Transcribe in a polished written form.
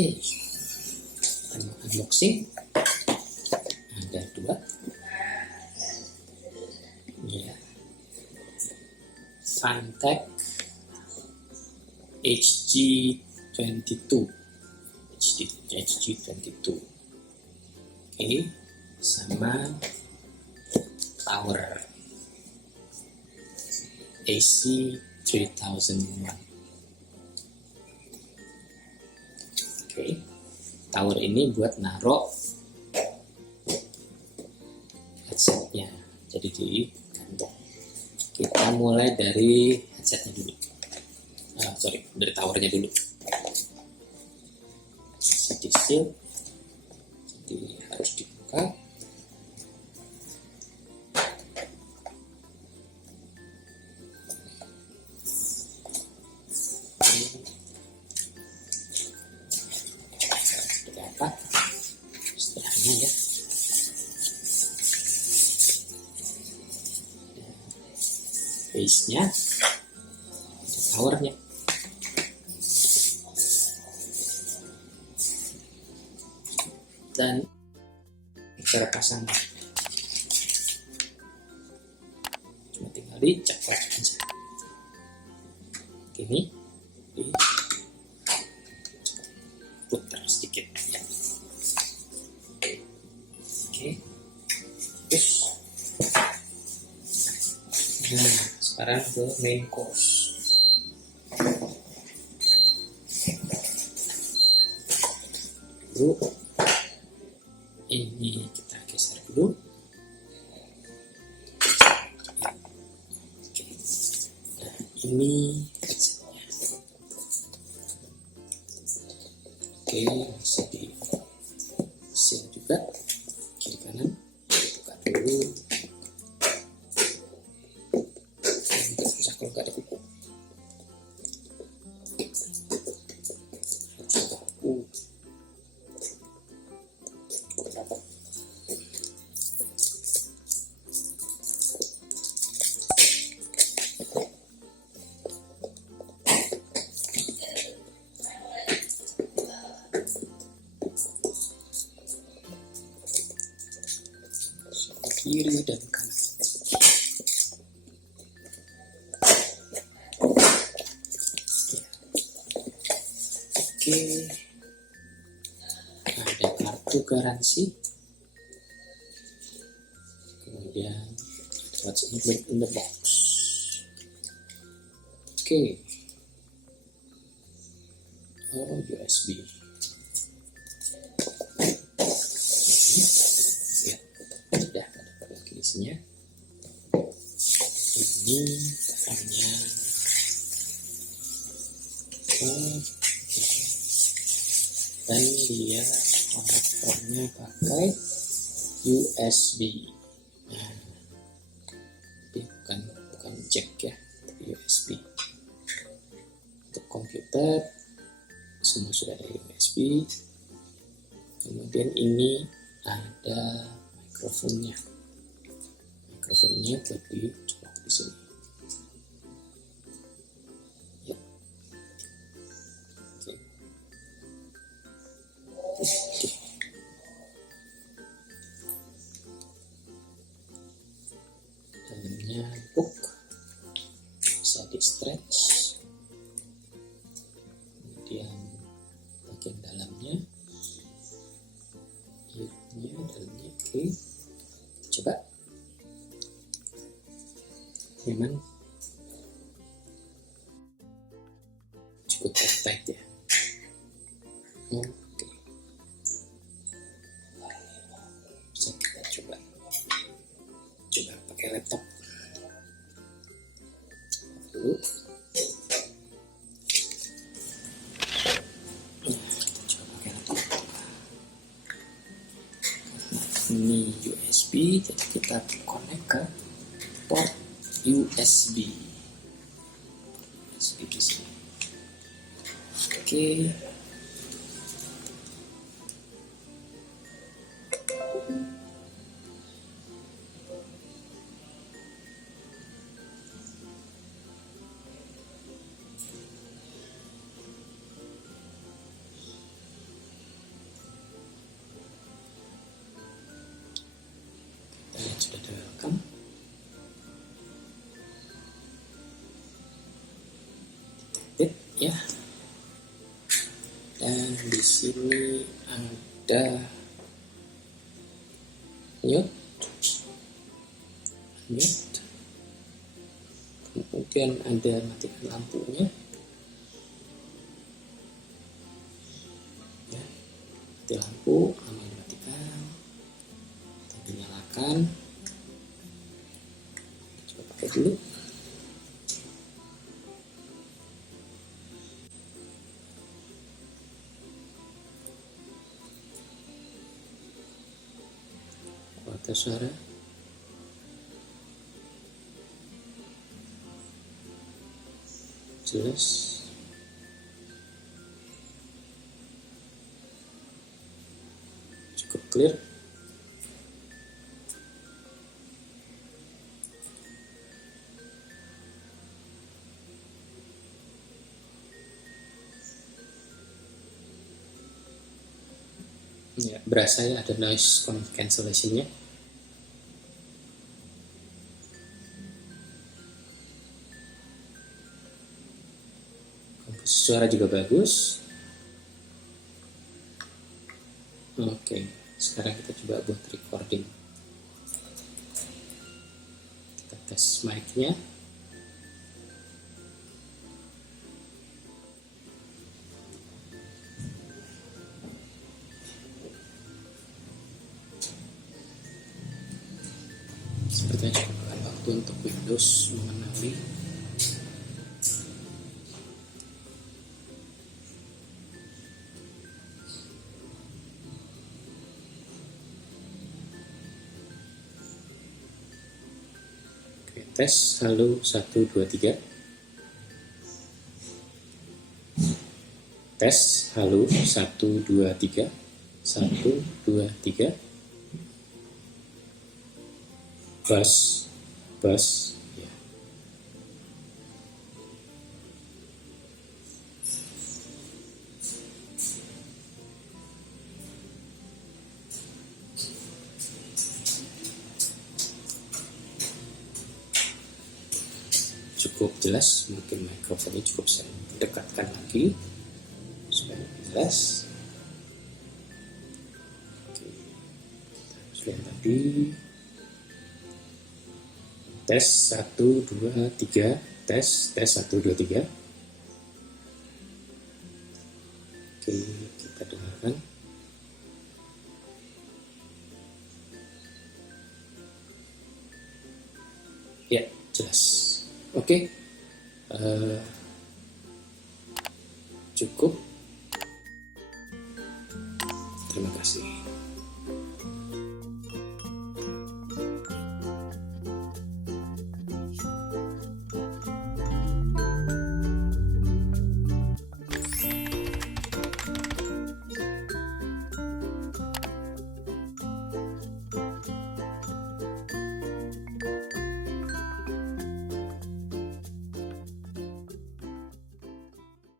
Oke, unboxing. Ada 2 ya, Fantech HG22 oke, sama Tower AC3001. oke, Tower ini buat naruh headsetnya, jadi di kantong. Kita mulai dari headsetnya dulu, dari towernya dulu. Masih di seal, jadi harus dibuka. Seperti apa setelahnya ya. Base-nya, towernya. Dan cara pasangnya cuma tinggal diceplok aja gini, putar sedikit ya. Oke, terus nah sekarang ke main course. Dulu ini kita geser dulu. Oke. Nah, ini headsetnya. Oke, masih di seal juga kiri kanan. Buka dulu. Nggak bisa kalau nggak ada kuku. Kiri dan kanan. Oke, ada kartu garansi, kemudian what's included in the box. Oke, USB. Ya, sudah ada lagi isinya. Ini hanya dan dia konektornya pakai USB. Nah, tapi bukan jack ya, USB. Untuk komputer semua sudah ada USB. Kemudian ini ada mikrofonnya buat dicolok di sini. Ya. Oke. Dalamnya empuk, bisa di stretch. Kemudian bagian dalamnya, dalamnya oke. Coba, memang cukup tight ya. Oke, bisa kita coba pakai laptop dulu. Ini USB, jadi kita connect ke port USB di sini. Oke. sudah direkam. Ya, dan di sini ada mute, kemudian ada matikan lampunya, ya, mati lampu, lama dimatikan, atau dinyalakan. Coba pakai dulu. Kualitas suara jelas, cukup clear. Ya, berasa ya ada noise cancellation-nya. Suara juga bagus. Oke, sekarang kita coba buat recording. Kita tes mic-nya. Sepertinya cukup makan waktu untuk Windows mengenali. Oke, tes, halo 1 2 3. Tes, halo 1 2 3. 1 2 3. Bus, ya. Cukup jelas, mungkin mikrofonnya cukup saya dekatkan lagi supaya lebih jelas. Oke, kita lihat tadi. Tes 1 2 3. Tes 1 2 3. Oke, kita dengarkan. Ya, jelas. Oke, cukup. Terima kasih.